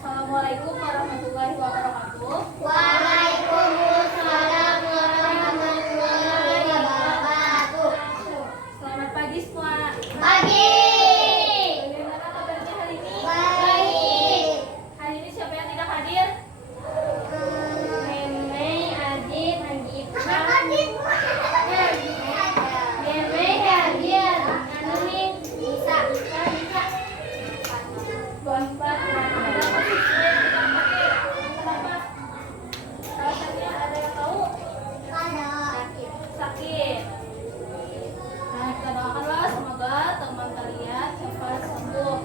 Assalamualaikum warahmatullahi wabarakatuh. Waalaikumsalam warahmatullahi wabarakatuh. Selamat pagi semua. Pagi. Bagaimana kabarnya hari ini? Baik. Hari ini siapa yang tidak hadir? Meme, Adit, Nagita. Meme hadir. Anumi bisa. Bapak, ada pasti yang tidak hadir. Kenapa? Alasannya ada yang tahu? Sakit. Nah, kita doakanlah semoga teman kalian cepat sembuh.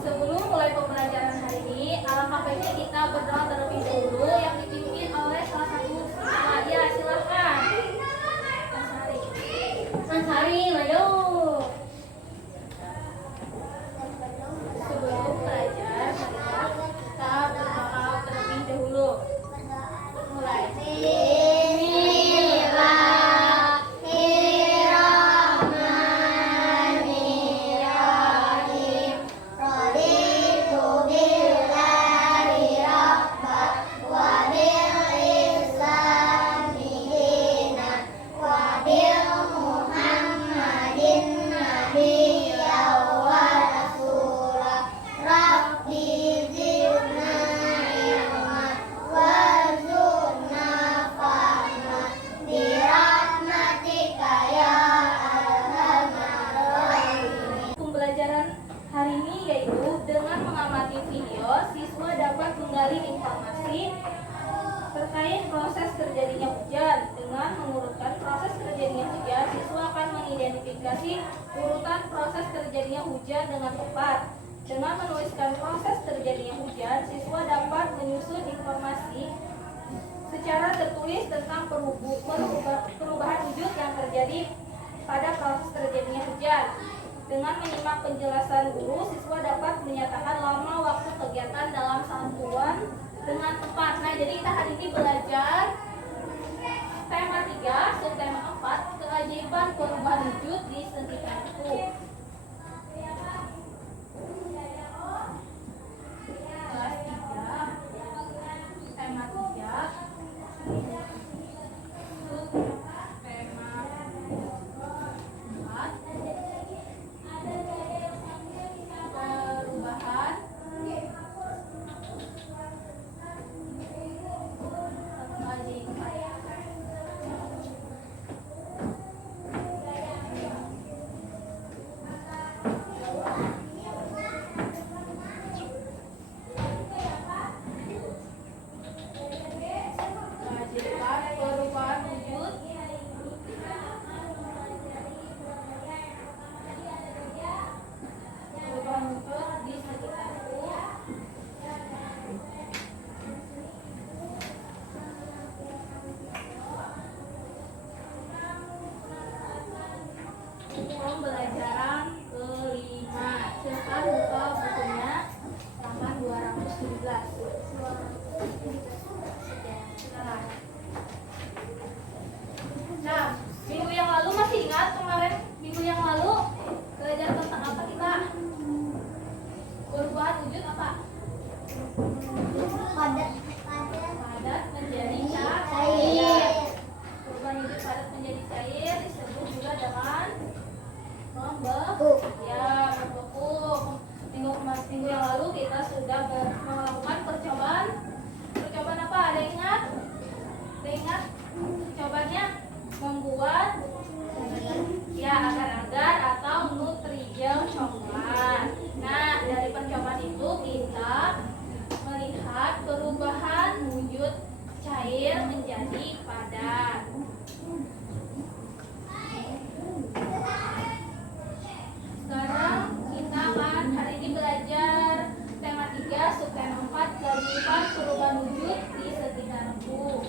Sebelum mulai pembelajaran hari ini, alangkah baiknya kita berdoa terlebih dahulu yang dipimpin oleh salah satu siswa. Ya, silakan. Mas Hari, maju. Sebelum belajar, kita berdoa terlebih dahulu. Mulai. Bismillahirrahmanirrahim. Raditu billahi rabban wa bil islami dinan wa bil Muhammadin nabiyyan wa rasula. Rabbi zidna ilman warzuqna fahma birahmatika ya arhamar rahimin. Pembelajaran hari ini yaitu dengan mengamati video, siswa dapat menggali informasi terkait proses terjadinya hujan. Dengan mengurutkan proses terjadinya hujan, siswa akan mengidentifikasi urutan proses terjadinya hujan dengan tepat. Dengan menuliskan proses terjadinya hujan, siswa dapat menyusun informasi secara tertulis tentang perubahan wujud yang terjadi pada proses terjadinya hujan. Dengan menyimak penjelasan guru, siswa dapat menyatakan lama waktu kegiatan dalam satuan dengan tepat. Nah, jadi kita hari ini belajar tema 3, subtema 4, keajaiban perubahan wujud di sentimeterku. Kelas 3, tema 3, subtema 4, perubahan keajaiban perubahan wujud di sekitarku. Pembelajaran kelima. Silakan buka bukunya halaman 217. Silakan. Nah, minggu yang lalu masih ingat kemarin minggu yang lalu belajar tentang apa kita? Perubahan wujud apa? Padat menjadi cair. Perubahan wujud padat menjadi cair disebut juga dengan membeku. Ya, membeku. Minggu yang lalu kita sudah melakukan percobaan. Percobaan apa? Ada ingat? Ada ingat? Percobaannya membuat ya agar-agar atau nutrijel coklat. Nah, dari percobaan itu kita melihat perubahan wujud cair menjadi padat. Sekarang kita akan hari ini belajar tema 3, subtema 4, keajaiban perubahan wujud di sekitarku.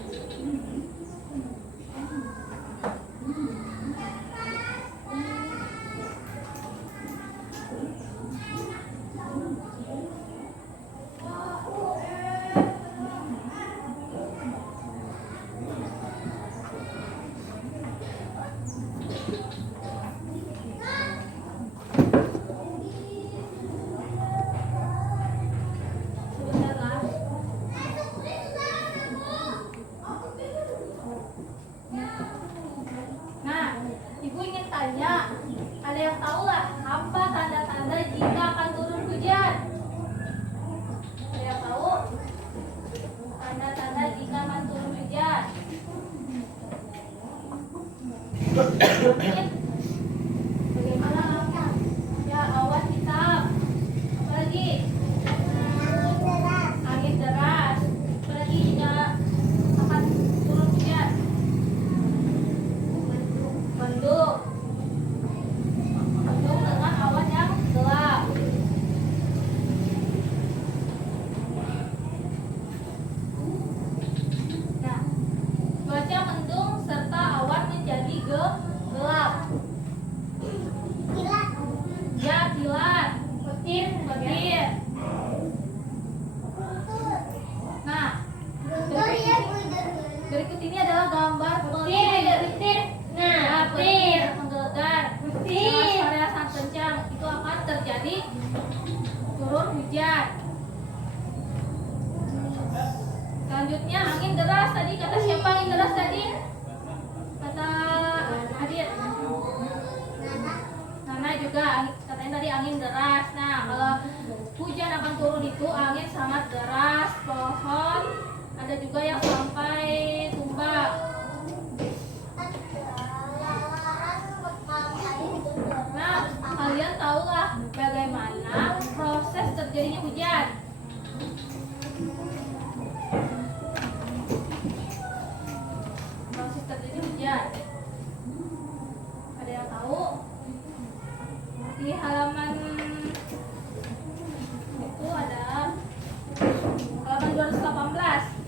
Selanjutnya angin deras tadi, kata siapa angin deras tadi? Kata Adit. Nana juga katanya tadi angin deras. Nah, kalau hujan akan turun itu angin sangat deras, pohon ada juga yang sampai tumbang. Nah, kalian tahulah bagaimana proses terjadinya hujan? Proses terjadinya hujan. Ada yang tahu? Di halaman itu ada halaman 218.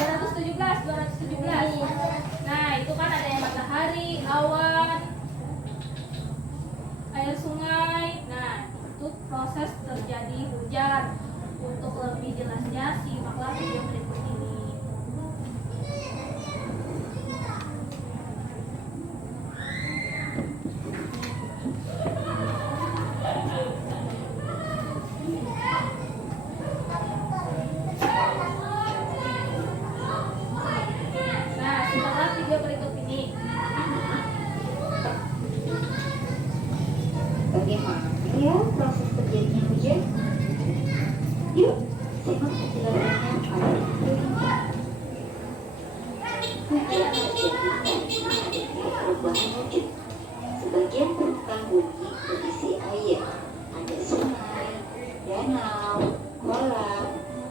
217. Nah, itu kan ada yang matahari, awan, air sungai. Nah, itu proses terjadi hujan. Untuk lebih jelasnya, simaklah video berikut ini. Nah, simaklah video berikut ini. Bagaimana ya proses terjadinya hujan? Yuk, simak penjelasannya pada video ini. Hujan terjadi karena adanya perubahan wujud. Sebagian permukaan bumi berisi air. Ada sungai, danau, kolam,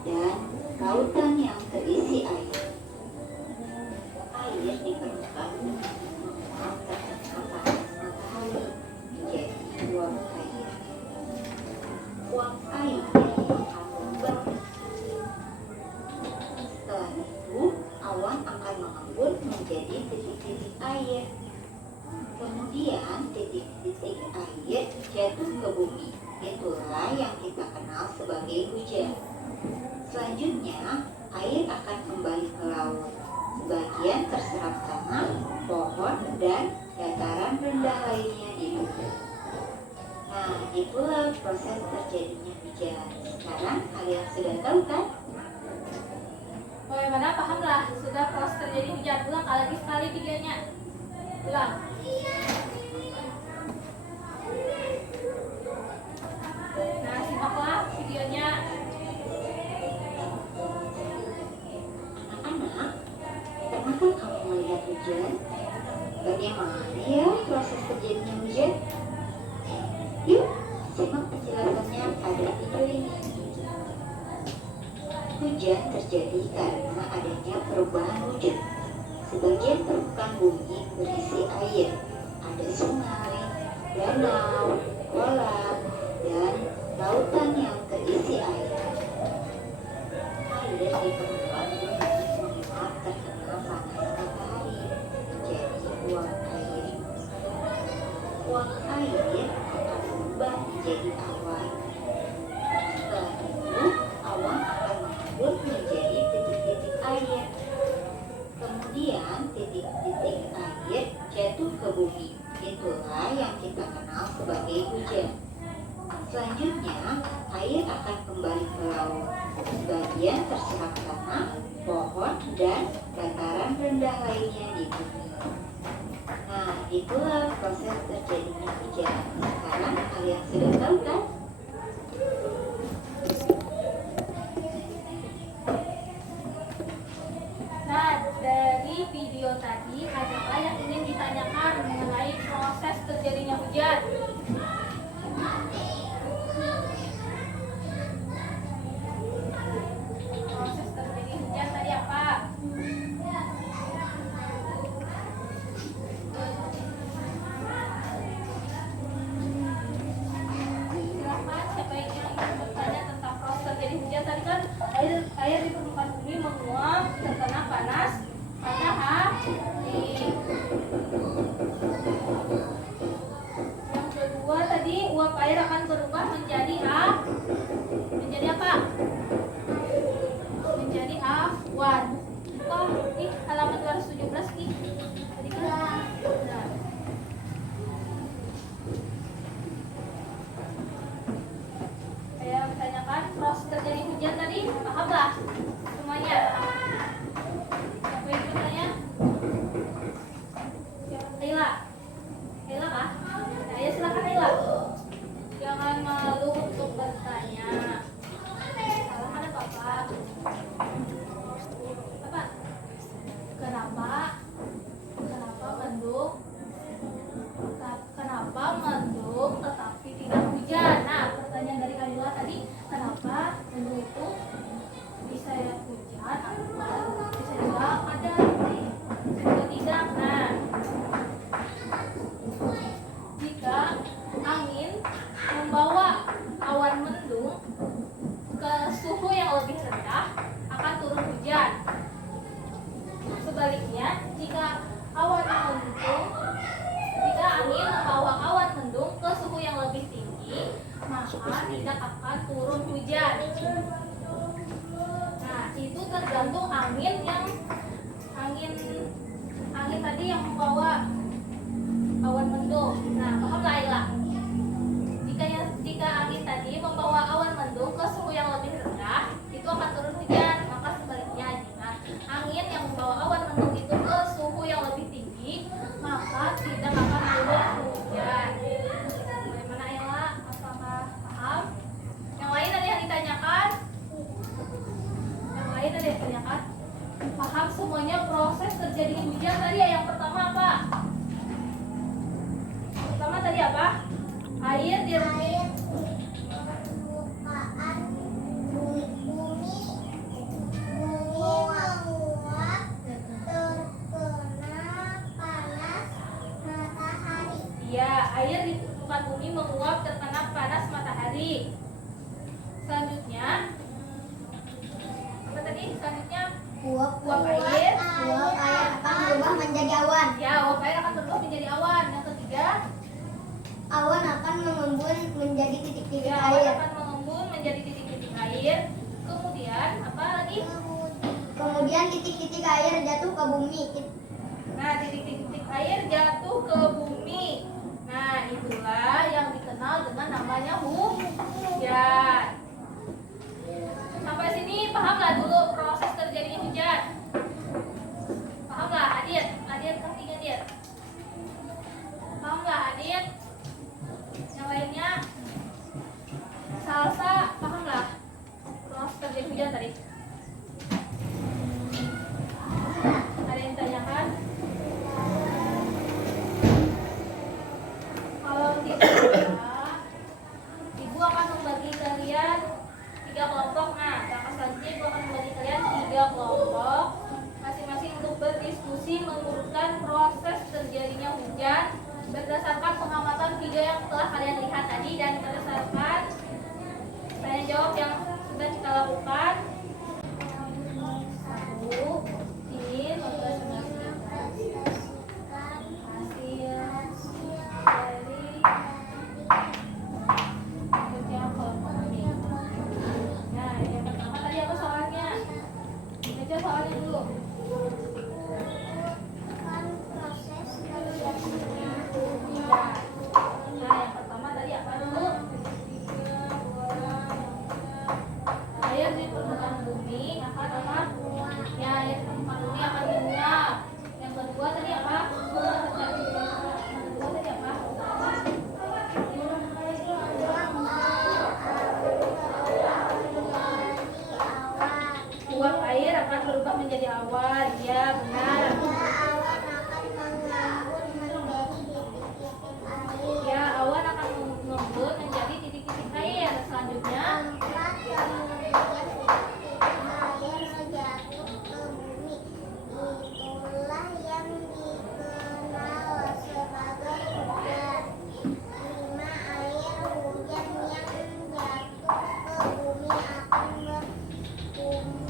dan lautan yang terisi air. Air di permukaan bumi terkena panas matahari menjadi uap air. Uap air akan mengembang. Setelah itu, awan akan mengembun menjadi titik-titik air. Kemudian titik-titik air jatuh ke bumi. Itulah yang kita kenal sebagai hujan. Selanjutnya, air akan kembali ke laut. Sebagian terserap tanah, pohon, dan dataran rendah lainnya di bumi. Nah, itulah proses terjadinya hujan. Sekarang kalian sudah tahu kan? Bagaimana? Pahamlah? Sudah proses terjadi hujan. Ulang lagi sekali videonya. Ulang. Nah, simaklah videonya. Anak-anak, pernahkah kamu melihat hujan? Bagaimana ya proses terjadinya hujan? Yuk, simak penjelasannya pada video ini. Hujan terjadi karena adanya perubahan wujud. Sebagian permukaan bumi berisi air. Ada sungai, danau, kolam, dan lautan yang terisi air. Air di permukaan bumi menguap terkena panas matahari menjadi uap air. Uap air akan berubah menjadi awan. Setelah itu, awan akan mengembun menjadi titik-titik air. Kemudian titik-titik air jatuh ke bumi. Itulah yang kita kenal sebagai hujan. Selanjutnya, air akan kembali ke laut. Sebagian terserap tanah, pohon, dan dataran rendah lainnya di bumi. Nah, itulah proses terjadinya hujan. Sekarang kalian sudah tahu kan? Nah, dari video tadi adakah yang ingin ditanyakan mengenai proses terjadinya hujan? Proses terjadi hujan tadi apa? Silakan mendung ke suhu yang lebih rendah akan turun hujan. Sebaliknya, jika angin membawa awan mendung ke suhu yang lebih tinggi, maka tidak akan turun hujan. Nah, itu tergantung angin tadi yang membawa awan mendung. Nah, paham nggak Ayla? Jika angin tadi membawa awan mendung ke suhu yang lebih rendah, itu akan turun hujan. Maka sebaliknya, jika angin yang membawa awan mendung itu ke suhu yang lebih tinggi, maka tidak akan turun hujan. Bagaimana Ayla? Apakah paham? Yang lain ada yang ditanyakan? Paham semuanya proses terjadinya hujan tadi ya? Yang pertama apa? Pertama tadi apa? Air di permukaan bumi menguap terkena panas matahari. Iya, air di permukaan bumi menguap terkena panas matahari. Selanjutnya apa tadi? Selanjutnya uap air akan berubah menjadi awan. Ya, uap air akan berubah menjadi awan. Yang ketiga, Awan akan mengembun menjadi titik-titik awan air. akan mengembun menjadi titik-titik air. Kemudian apa lagi? Kemudian titik-titik air jatuh ke bumi. Nah, titik-titik air jatuh ke bumi. Nah, itulah yang dikenal dengan namanya hujan. Sampai sini paham nggak dulu proses terjadinya hujan? Paham nggak, Adit? Adit ketiga Adit. Paham nggak, Adit? Yang lainnya, Salsa, paham nggak proses terjadi hujan tadi? Ada yang ditanyakan? Kalau tidak, Ibu akan membagi kalian 3 kelompok. Nah, langkah selanjutnya Ibu akan membagi kalian 3 kelompok, masing-masing untuk berdiskusi mengurutkan proses terjadinya hujan berdasarkan pengamatan video yang telah kalian lihat tadi dan berdasarkan tanya jawab yang sudah kita lakukan. Ini berdasarkan hasil dari kerja kelompok ini. Nah, yang pertama tadi apa soalnya? Baca soalnya dulu. Nah, yang pertama tadi apa dulu? Air di permukaan bumi akan apa? Ya, air di permukaan bumi akan menguap. Yang kedua tadi apa? Uap air akan berubah menjadi awan. Ya, benar. Ya, awan akan mengembun menjadi titik-titik air. Selanjutnya, Itulah yang dikenal sebagai hujan. 5. Air hujan yang jatuh ke bumi akan kembali menguap.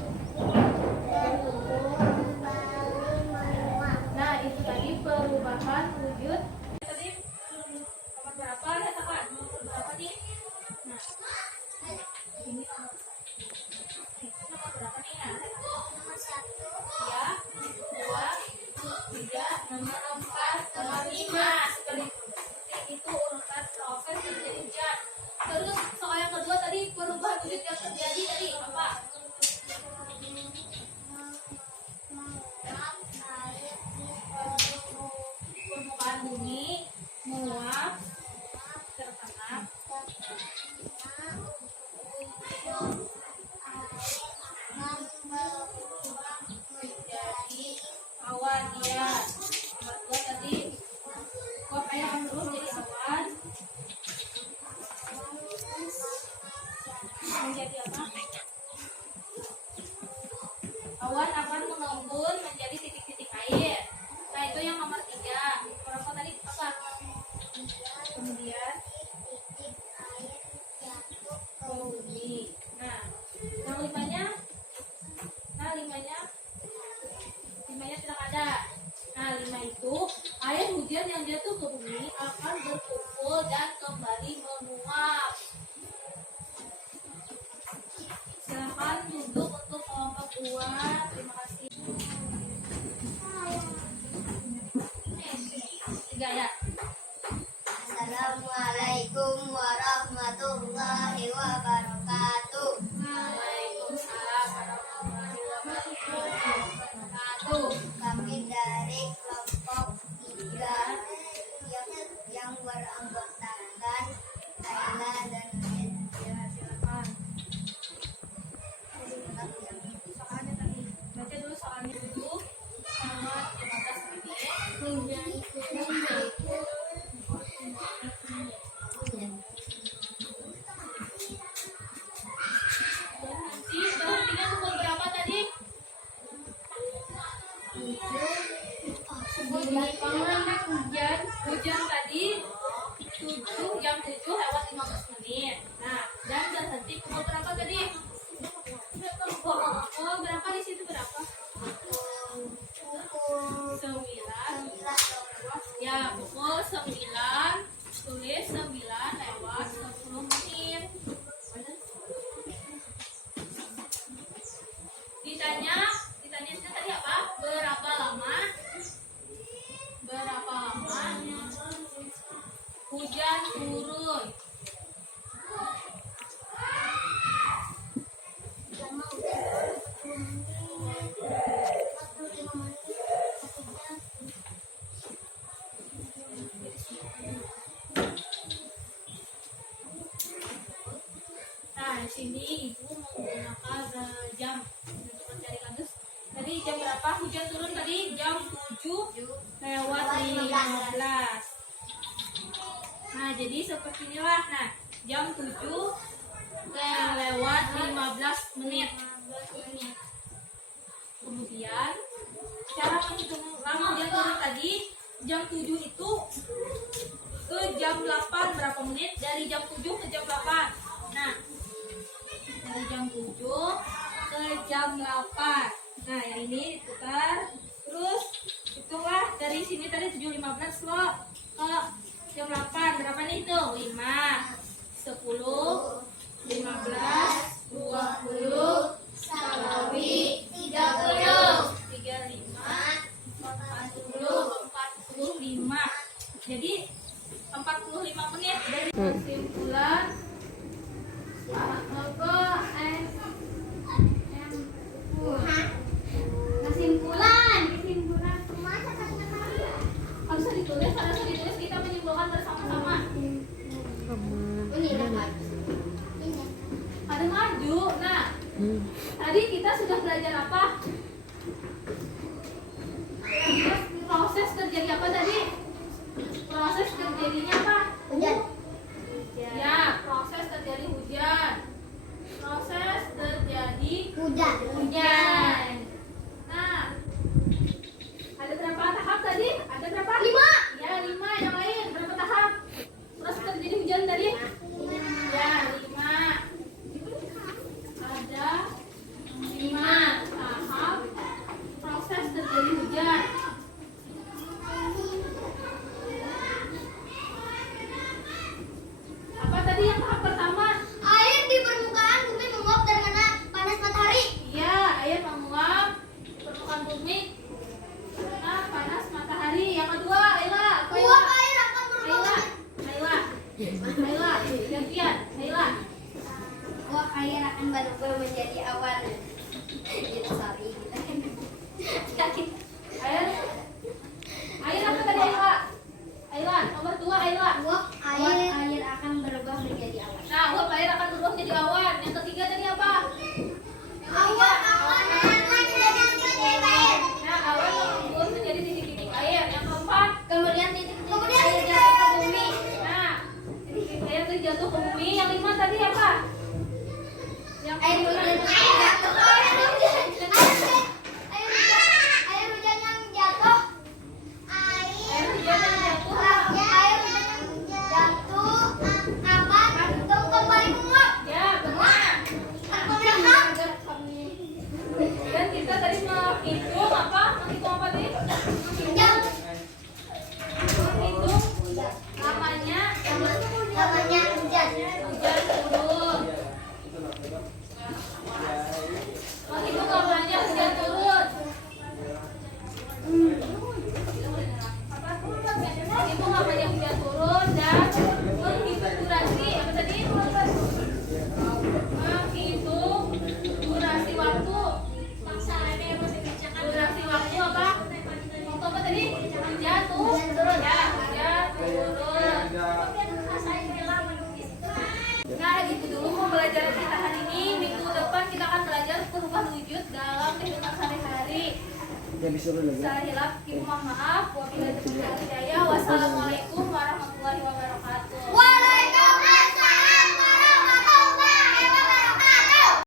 nah itu tadi perubahan wujud. Tadi nomor berapa? Katakan nomor berapa nih? Nah, ini nomor berapa nih? Nah, Nomor 1. ya, 2, 3, nomor 4, nomor 5. Seperti itu urutan proses terjadi hujan. Terus soal yang kedua tadi perubahan wujud yang terjadi tadi apa? Permukaan bumi menguap terkena menjadi awan. Ya, nomor 2 tadi uap air akan berubah menjadi awan. Menjadi apa? Awan akan mengembun menjadi titik-titik air. Nah, itu yang nomor 3. Nomor apa tadi? Apa? Kemudian ke bumi. Nah, yang limanya tidak ada. Nah, 5 itu air hujan yang jatuh ke bumi akan berkumpul dan kembali menguap. Silakan duduk untuk kelompok 2. Terima kasih. 3 ya. Assalamualaikum warahmatullahi wabarakatuh. Waalaikumsalam warahmatullahi wabarakatuh. Kami dari kelompok 3 yang beranggotakan Ayla dan Nid. Silakan. Soalnya tadi baca dulu soalnya dulu sama 15 menit. Dan nanti berhentinya pukul berapa tadi? Hujan tadi jam 7 lewat 15 menit. Nah, dan berhenti pukul berapa tadi? Oh, berapa di situ berapa? 9. Ya, pukul 9. Tulis 9 lewat 10 menit. Ditanya itu tadi apa? Berapa lama hujan turun? Nah, di sini ibu menggunakan jam untuk mencari kasus. Tadi jam berapa hujan turun tadi? Jam 7 lewat 15. Nah, jadi seperti inilah. Nah, jam 7 lewat 15 menit. Kemudian cara menghitung lama hujan turun tadi, jam 7 itu ke jam 8 berapa menit? Dari jam 7 ke jam 8. Nah, dari jam 7 ke jam 8. Nah, yang ini diputar. Terus hitunglah dari sini tadi 7.15 lo ke jam 8. Berapa nih itu? 5, 10, 15, 20, 30, 35, 45. Jadi 45 menit dari kesimpulan harus ditulis kita menyimpulkan bersama-sama. Ada maju. Nah, tadi kita sudah belajar apa? Proses terjadi apa tadi? Proses terjadinya apa? Hujan. Ya, proses terjadi hujan. Proses terjadi hujan. Nah, ada berapa tahap tadi? Ada berapa? 5. Ya, 5. Yang lain berapa tahap? Proses terjadi hujan tadi? Ya, 5. Ada 5 tahap proses terjadi hujan. terwujud dalam kehidupan sehari-hari. Ya disuruh lagi. Salah hilap, mohon maaf. Wabillahi taufiq wal hidayah. Wassalamualaikum warahmatullahi wabarakatuh.